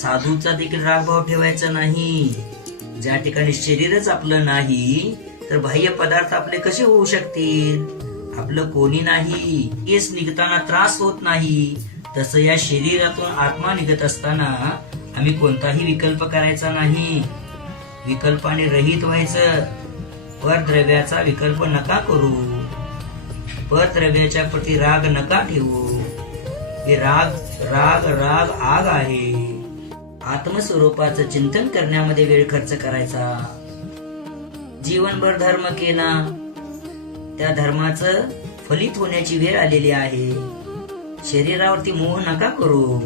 साधूचा देखील रागभाव ठेवायचा नाही. ज्या ठिकाणी शरीरच आपलं नाही तर बाह्य पदार्थ आपले कसे होऊ शकतील? आपलं कोणी नाही. केस निघताना त्रास होत नाही, तसं या शरीरातून आत्मा निघत असताना आम्ही कोणताही विकल्प करायचा नाही. विकल्पाने रहित व्हायचं. परद्रव्याचा विकल्प नका करू. परद्रव्याच्या प्रती राग नका ठेवू. हे राग राग राग आग आहे. आत्मस्वरूपाचं चिंतन करण्यामध्ये वेळ खर्च करायचा. जीवनभर धर्म केला, त्या धर्माचं फलित होण्याची वेळ आलेली आहे. शरीरावरती मोह नका करू.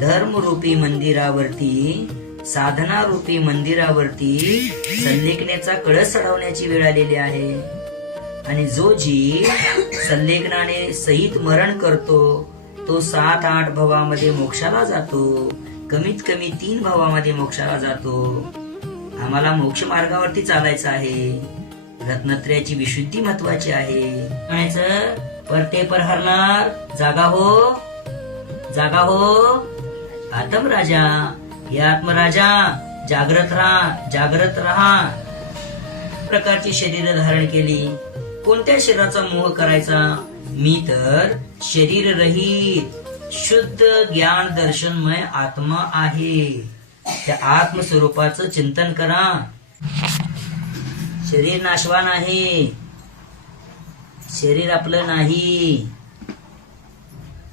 धर्मरूपी मंदिरावरती, साधनारूपी मंदिरावरती संलेखनाचा कळस चढवण्याची वेळ आलेली आहे. आणि जो जीव संलेखनाने सहित मरण करतो तो 7-8 भवामध्ये मोक्षाला जातो. कमीत कमी 3 भवामध्ये मोक्षाला जातो. आम्हाला मोक्ष मार्गावरती चालायचं आहे. रत्नत्रयाची विशुद्धी महत्वाची आहे. म्हणायचं परते पर हरणार. जागा हो, जागा हो. आत्म राजा, हे आत्मराजा जागृत राहा, जागृत राहा. प्रकारची शरीर धारण केली. कोणत्या शरीराचा मोह करायचा? मी तर शरीर रहित शुद्ध ज्ञान दर्शनमय आत्मा आहे. त्या आत्मस्वरूपाचं चिंतन करा. शरीर नाशवान आहे. शरीर आपलं नाही,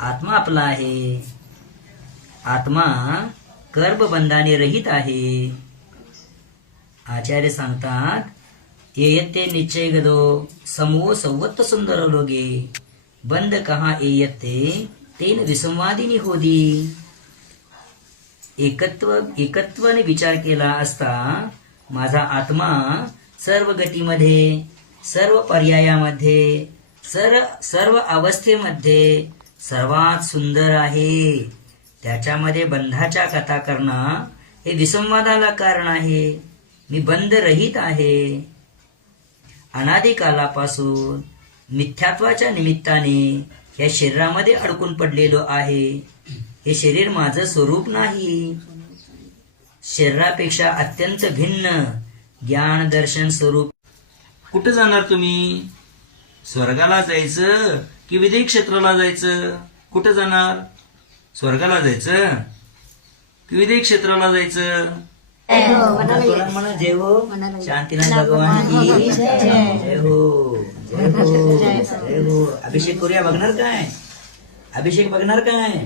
आत्मा आपला आहे. आत्मा कर्मबंधाने रहित आहे. आचार्य सांगतात, येते निश्चय गदो समूह संवत्त सुंदर लोगे बंद कहा येते तेन विसंवादिनी होदी. एकत्वाने विचार केला असता माझा आत्मा सर्व गतीमध्ये, सर्व पर्यायामध्ये, सर्व अवस्थेमध्ये सर्वात सुंदर आहे. त्याच्यामध्ये बंधाच्या कथा करणं हे विसंवादाला कारण आहे. मी बंध रहित आहे. अनादिकालापासून मिथ्यात्वाच्या निमित्ताने या शरीरामध्ये अडकून पडलेलो आहे. हे शरीर माझं स्वरूप नाही. शरीरापेक्षा अत्यंत भिन्न ज्ञान दर्शन स्वरूप. कुठं जाणार तुम्ही? स्वर्गाला जायचं की विदेह क्षेत्राला जायचं? कुठं जाणार? स्वर्गाला जायचं की विदेह क्षेत्राला जायचं? म्हणा जय हो. शांतीनाथ भगवान की जय हो, जय हो, जय हो. अभिषेक करूया. बघणार काय? अभिषेक बघणार काय?